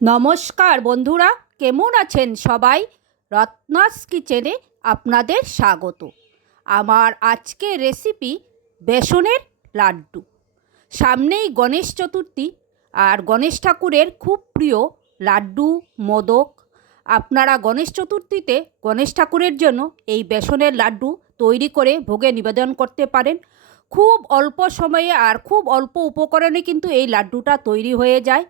নমস্কার বন্ধুরা, কেমন আছেন সবাই? রত্নাস কিচেনে আপনাদের স্বাগত। আমার আজকের রেসিপি বেসনের লাড্ডু। সামনেই গণেশ চতুর্থী আর গণেশ ঠাকুরের খুব প্রিয় লাড্ডু, মোদক। আপনারা গণেশ চতুর্থীতে গণেশ ঠাকুরের জন্য এই বেসনের লাড্ডু তৈরি করে ভোগে নিবেদন করতে পারেন। খুব অল্প সময়ে আর খুব অল্প উপকরণে কিন্তু এই লাড্ডুটা তৈরি হয়ে যায়।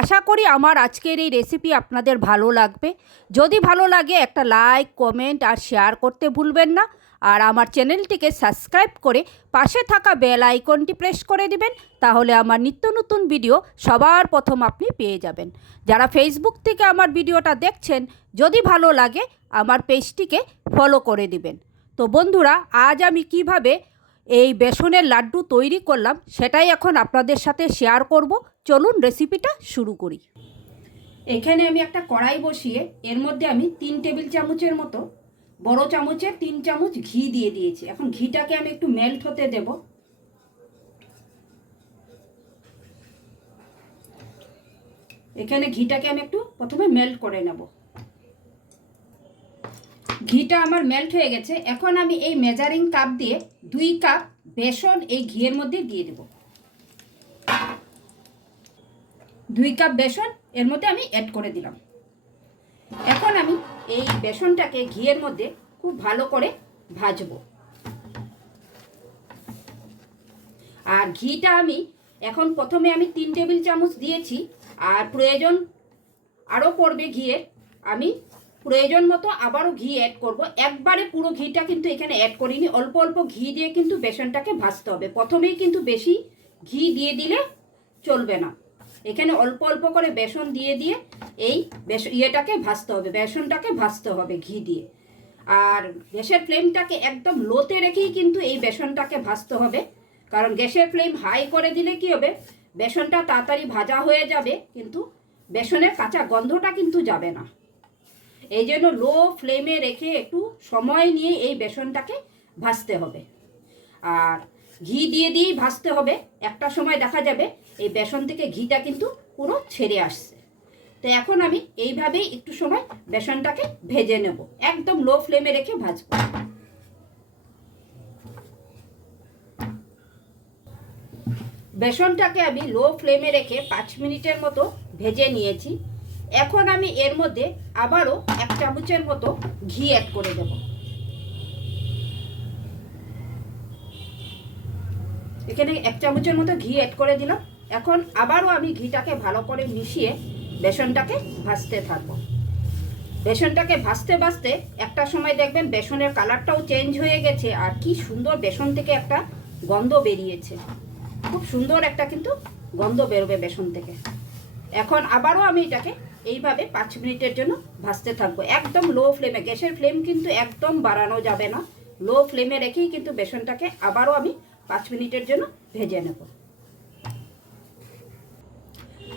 আশা করি আমার আজকের এই রেসিপি আপনাদের ভালো লাগবে। যদি ভালো লাগে একটা লাইক কমেন্ট আর শেয়ার করতে ভুলবেন না। আর আমার চ্যানেলটিকে সাবস্ক্রাইব করে পাশে থাকা বেল আইকনটি প্রেস করে দিবেন। তাহলে আমার নিত্য নতুন ভিডিও সবার প্রথম আপনি পেয়ে যাবেন। যারা ফেসবুক থেকে আমার ভিডিওটা দেখছেন, যদি ভালো লাগে, আমার পেজটিকে ফলো করে দিবেন। তো বন্ধুরা, আজ আমি কীভাবে এই বেসনের লাড্ডু তৈরি করলাম, সেটাই এখন আপনাদের সাথে শেয়ার করব। চলুন রেসিপিটা শুরু করি। এখানে আমি একটা কড়াই বসিয়ে, এর মধ্যে আমি তিন টেবিল চামচের মতো, বড় চামচের তিন চামচ ঘি দিয়ে দিয়েছি। এখন ঘিটাকে আমি একটু মেল্ট হতে দেব। এখানে ঘিটাকে আমি একটু প্রথমে মেল্ট করে নেব। ঘিটা আমার মেল্ট হয়ে গেছে। এখন আমি এই মেজারিং কাপ দিয়ে দুই কাপ বেসন এই ঘিয়ের মধ্যে দিয়ে দেব। দুই কাপ বেসন এর মধ্যে আমি অ্যাড করে দিলাম। এখন আমি এই বেসনটাকে ঘিয়ের মধ্যে খুব ভালো করে ভাজবো। আর ঘিটা আমি এখন প্রথমে আমি তিন টেবিল চামচ দিয়েছি। আর প্রয়োজন আরও পড়বে ঘিয়ের, আমি প্রয়োজন মতো আবারও ঘি অ্যাড করব। একবারে পুরো ঘিটা কিন্তু এখানে অ্যাড করিনি। অল্প অল্প ঘি দিয়ে কিন্তু বেসনটাকে ভাজতে হবে। প্রথমেই কিন্তু বেশি ঘি দিয়ে দিলে চলবে না। এখানে অল্প অল্প করে বেসন দিয়ে দিয়ে এই বেস ইয়েটাকে ভাজতে হবে। বেসনটাকে ভাজতে হবে ঘি দিয়ে। আর গ্যাসের ফ্লেমটাকে একদম লোতে রেখেই কিন্তু এই বেসনটাকে ভাজতে হবে। কারণ গ্যাসের ফ্লেম হাই করে দিলে কি হবে? বেসনটা তাড়াতাড়ি ভাজা হয়ে যাবে, কিন্তু বেসনের কাঁচা গন্ধটা কিন্তু যাবে না। এই জন্য লো ফ্লেমে রেখে একটু সময় নিয়ে এই বেসনটাকে ভাজতে হবে। আর ঘি দিয়ে দিয়েই ভাজতে হবে। একটা সময় দেখা যাবে এই বেসন থেকে ঘিটা কিন্তু পুরো ছেড়ে আসছে। তো এখন আমি এইভাবেই একটু সময় বেসনটাকে ভেজে নেব। একদম লো ফ্লেমে রেখে ভাজবো। বেসনটাকে আমি লো ফ্লেমে রেখে পাঁচ মিনিটের মতো ভেজে নিয়েছি। এখন আমি এর মধ্যে আবারও এক চামচের মতো ঘি অ্যাড করে দেব। এখানে এক চামচের মতো ঘি অ্যাড করে দিলাম। এখন আবারও আমি ঘিটাকে ভালো করে মিশিয়ে বেসনটাকে ভাজতে থাকব। বেসনটাকে ভাজতে ভাজতে একটা সময় দেখবেন বেসনের কালারটাও চেঞ্জ হয়ে গেছে আর কি সুন্দর বেসন থেকে একটা গন্ধ বেরিয়েছে। খুব সুন্দর একটা কিন্তু গন্ধ বেরোবে বেসন থেকে। এখন আবারও আমি এটাকে এইভাবে পাঁচ মিনিটের জন্য ভাজতে থাকব। একদম লো ফ্লেমে গ্যাসের ফ্লেম কিন্তু একদম বাড়ানো যাবে না। লো ফ্লেমে রেখেই কিন্তু বেসনটাকে আবারও আমি পাঁচ মিনিটের জন্য ভেজে নেব।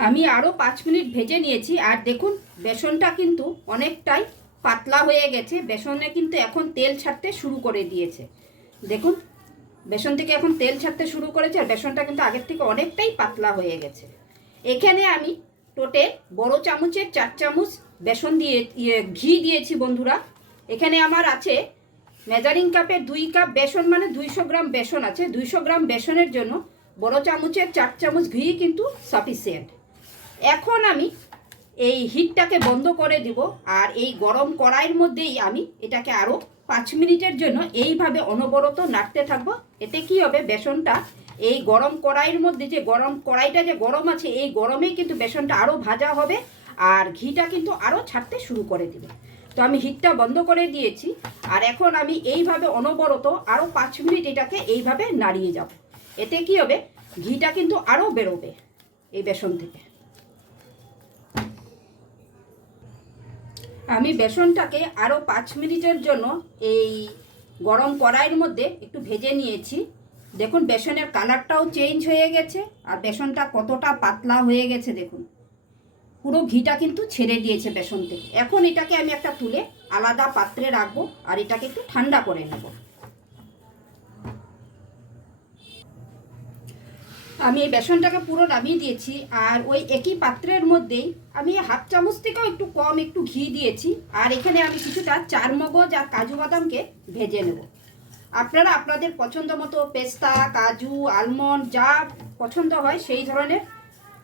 আমি আরও পাঁচ মিনিট ভেজে নিয়েছি, আর দেখুন, বেসনটা কিন্তু অনেকটাই পাতলা হয়ে গেছে। বেসনে কিন্তু এখন তেল ছাড়তে শুরু করে দিয়েছে। দেখুন, বেসন থেকে এখন তেল ছাড়তে শুরু করেছে, আর বেসনটা কিন্তু আগের থেকে অনেকটাই পাতলা হয়ে গেছে। এখানে আমি টোটে বড় চামচের চার চামচ বেসন দিয়ে ইয়ে ঘি দিয়েছি বন্ধুরা। এখানে আমার আছে মেজারিং কাপের দুই কাপ বেসন মানে দুইশো গ্রাম বেসন আছে। দুইশো গ্রাম বেসনের জন্য বড় চামচের চার চামচ ঘি কিন্তু সাফিসিয়েন্ট এখন আমি এই হিটটাকে বন্ধ করে দিব আর এই গরম কড়াইয়ের মধ্যেই আমি এটাকে আরও পাঁচ মিনিটের জন্য এইভাবে অনবরত নাড়তে থাকব। এতে কি হবে? বেসনটা এই গরম কড়াইয়ের মধ্যে যে গরম, কড়াইটা যে গরম আছে, এই গরমেই কিন্তু বেসনটা আরও ভাজা হবে আর ঘিটা কিন্তু আরও ছাড়তে শুরু করে দেবে। তো আমি হিটটা বন্ধ করে দিয়েছি আর এখন আমি এইভাবে অনবরত আরও পাঁচ মিনিট এটাকে এইভাবে নাড়িয়ে যাব। এতে কি হবে? ঘিটা কিন্তু আরও বেরোবে এই বেসন থেকে। আমি বেসনটাকে আরও পাঁচ মিনিটের জন্য এই গরম কড়াইয়ের মধ্যে একটু ভেজে নিয়েছি। দেখুন, বেসনের কালারটাও চেঞ্জ হয়ে গেছে আর বেসনটা কতটা পাতলা হয়ে গেছে, দেখুন। পুরো ঘিটা কিন্তু ছেড়ে দিয়েছে বেসন থেকে। এখন এটাকে আমি একটা তুলে আলাদা পাত্রে রাখব আর এটাকে একটু ঠান্ডা করে নেব। আমি এই বেসনটাকে পুরো নামিয়ে দিয়েছি আর ওই একই পাত্রের মধ্যেই আমি হাফ চামচ থেকেও একটু কম একটু ঘি দিয়েছি আর এখানে আমি কিছুটা চার মগজ আর কাজু বাদামকে ভেজে নেব। আপনারা আপনাদের পছন্দ মতো পেস্তা, কাজু আলমন্ড যা পছন্দ হয় সেই ধরনের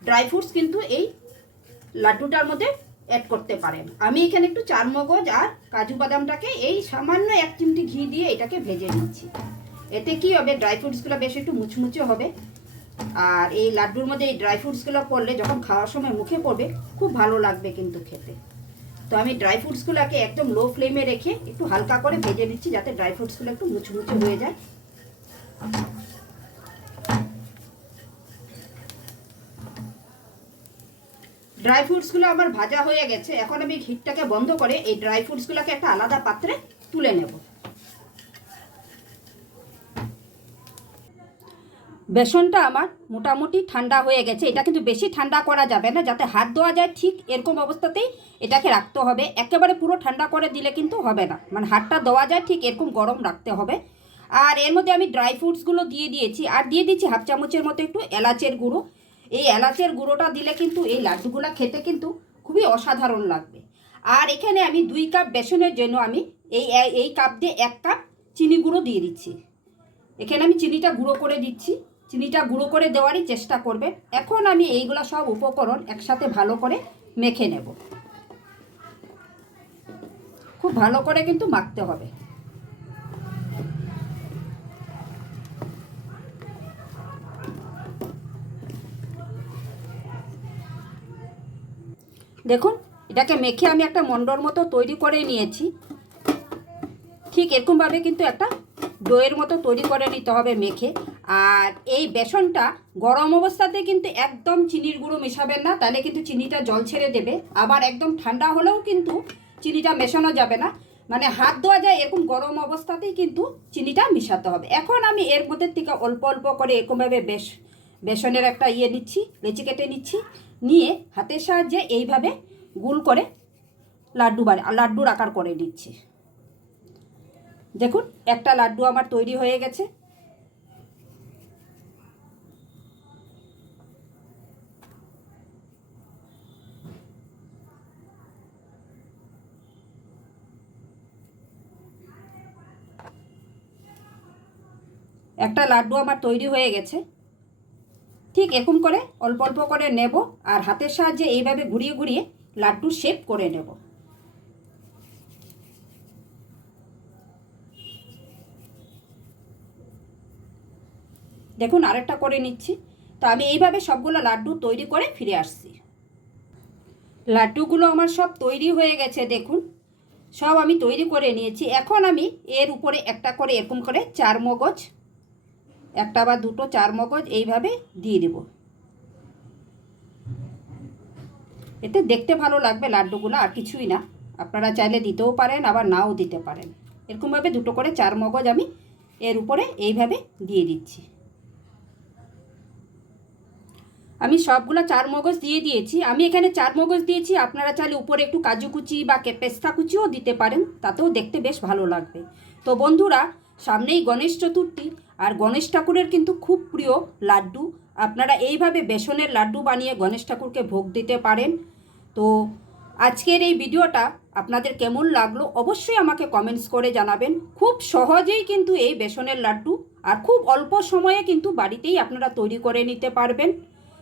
ড্রাই ফ্রুটস কিন্তু এই লাড্ডুটার মধ্যে অ্যাড করতে পারেন। আমি এখানে একটু চার মগজ আর কাজু বাদামটাকে এই সামান্য এক চিমটি ঘি দিয়ে এটাকে ভেজে নিচ্ছি। এতে কি হবে? ড্রাই ফ্রুটসগুলো বেশ একটু মুচমুচে হবে। আর এই লাড্ডুর মধ্যে এই ড্রাই ফ্রুটসগুলো পড়লে যখন খাওয়ার সময় মুখে পড়বে, খুব ভালো লাগবে কিন্তু খেতে। তো আমি ড্রাই ফ্রুটসগুলোকে একদম লো ফ্লেমে রেখে একটু হালকা করে ভেজে নিচ্ছি যাতে ড্রাই ফ্রুটসগুলো একটু মুচমুচে হয়ে যায়। ড্রাই ফ্রুটসগুলো আমার ভাজা হয়ে গেছে। এখন আমি হিটটাকে বন্ধ করে এই ড্রাই ফ্রুটসগুলোকে একটা আলাদা পাত্রে তুলে নেব। বেসনটা আমার মোটামুটি ঠান্ডা হয়ে গেছে। এটা কিন্তু বেশি ঠান্ডা করা যাবে না, যাতে হাত দেওয়া যায় ঠিক এরকম অবস্থাতেই এটাকে রাখতে হবে। একেবারে পুরো ঠান্ডা করে দিলে কিন্তু হবে না। মানে হাতটা দেওয়া যায় ঠিক এরকম গরম রাখতে হবে। আর এর মধ্যে আমি ড্রাই ফ্রুটসগুলো দিয়ে দিয়েছি। আর দিয়ে দিচ্ছি হাফ চামচের মতো একটু এলাচের গুঁড়ো। এই এলাচের গুঁড়োটা দিলে কিন্তু এই লাড্ডুগুলো খেতে কিন্তু খুবই অসাধারণ লাগবে। আর এখানে আমি দুই কাপ বেসনের জন্য আমি এই এই কাপ দিয়ে এক কাপ চিনি গুঁড়ো দিয়ে দিচ্ছি। এখানে আমি চিনিটা গুঁড়ো করে দিচ্ছি। চিনিটা গুঁড়ো করে দেওয়ারই চেষ্টা করবে এখন আমি এইগুলো সব উপকরণ একসাথে ভালো করে মেখে নেব। খুব ভালো করে কিন্তু মাখতে হবে। দেখুন, এটাকে মেখে আমি একটা মন্ডর মতো তৈরি করে নিয়েছি। ঠিক এরকমভাবে কিন্তু একটা ডোয়ের মতো তৈরি করে নিতে হবে মেখে। আর এই বেসনটা গরম অবস্থাতে কিন্তু একদম চিনির গুঁড়ো মেশাবেন না, তাহলে কিন্তু চিনিটা জল ছেড়ে দেবে। আবার একদম ঠান্ডা হলেও কিন্তু চিনিটা মেশানো যাবে না। মানে হাত ধোয়া যায় এরকম গরম অবস্থাতেই কিন্তু চিনিটা মিশাতে হবে। এখন আমি এর মধ্যে থেকে অল্প অল্প করে এরকমভাবে বেশ, বেসনের একটা ইয়ে নিচ্ছি, লেচি কেটে নিচ্ছি। নিয়ে হাতের সাহায্যে এইভাবে গুল করে লাড্ডু বাড়ি লাড্ডুর আকার করে নিচ্ছি। দেখুন, একটা লাড্ডু আমার তৈরি হয়ে গেছে। একটা লাড্ডু আমার তৈরি হয়ে গেছে। ঠিক এরকম করে অল্প অল্প করে নেব আর হাতের সাহায্যে এইভাবে ঘুরিয়ে ঘুরিয়ে লাড্ডু শেপ করে নেব। দেখুন, আরেকটা করে নিচ্ছি। তো আমি এইভাবে সবগুলো লাড্ডু তৈরি করে ফিরে আসছি। লাড্ডুগুলো আমার সব তৈরি হয়ে গেছে, দেখুন। সব আমি তৈরি করে নিয়েছি। এখন আমি এর উপরে একটা করে এরকম করে চার মগজ, একটা বা দুটো চার মগজ এইভাবে দিয়ে দেব। এতে দেখতে ভালো লাগবে লাড্ডুগুলো, আর কিছুই না। আপনারা চাইলে দিতেও পারেন, আবার নাও দিতে পারেন। এরকমভাবে দুটো করে চার মগজ আমি এর উপরে এইভাবে দিয়ে দিচ্ছি। আমি সবগুলো চার মগজ দিয়ে দিয়েছি। আমি এখানে চার মগজ দিয়েছি। আপনারা চাইলে উপরে একটু কাজু কুচি বা পেস্তা কুচিও দিতে পারেন। তাতেও দেখতে বেশ ভালো লাগবে। তো বন্ধুরা, সামনেই গণেশ চতুর্থী। আর গণেশ ঠাকুরের কিন্তু খুব প্রিয় লাড্ডু। আপনারা এইভাবে বেসনের লাড্ডু বানিয়ে গণেশ ঠাকুরকে ভোগ দিতে পারেন। তো আজকের এই ভিডিওটা আপনাদের কেমন লাগল অবশ্যই আমাকে কমেন্টস করে জানাবেন। খুব সহজেই কিন্তু এই বেসনের লাড্ডু আর খুব অল্প সময়ে কিন্তু বাড়িতেই আপনারা তৈরি করে নিতে পারবেন।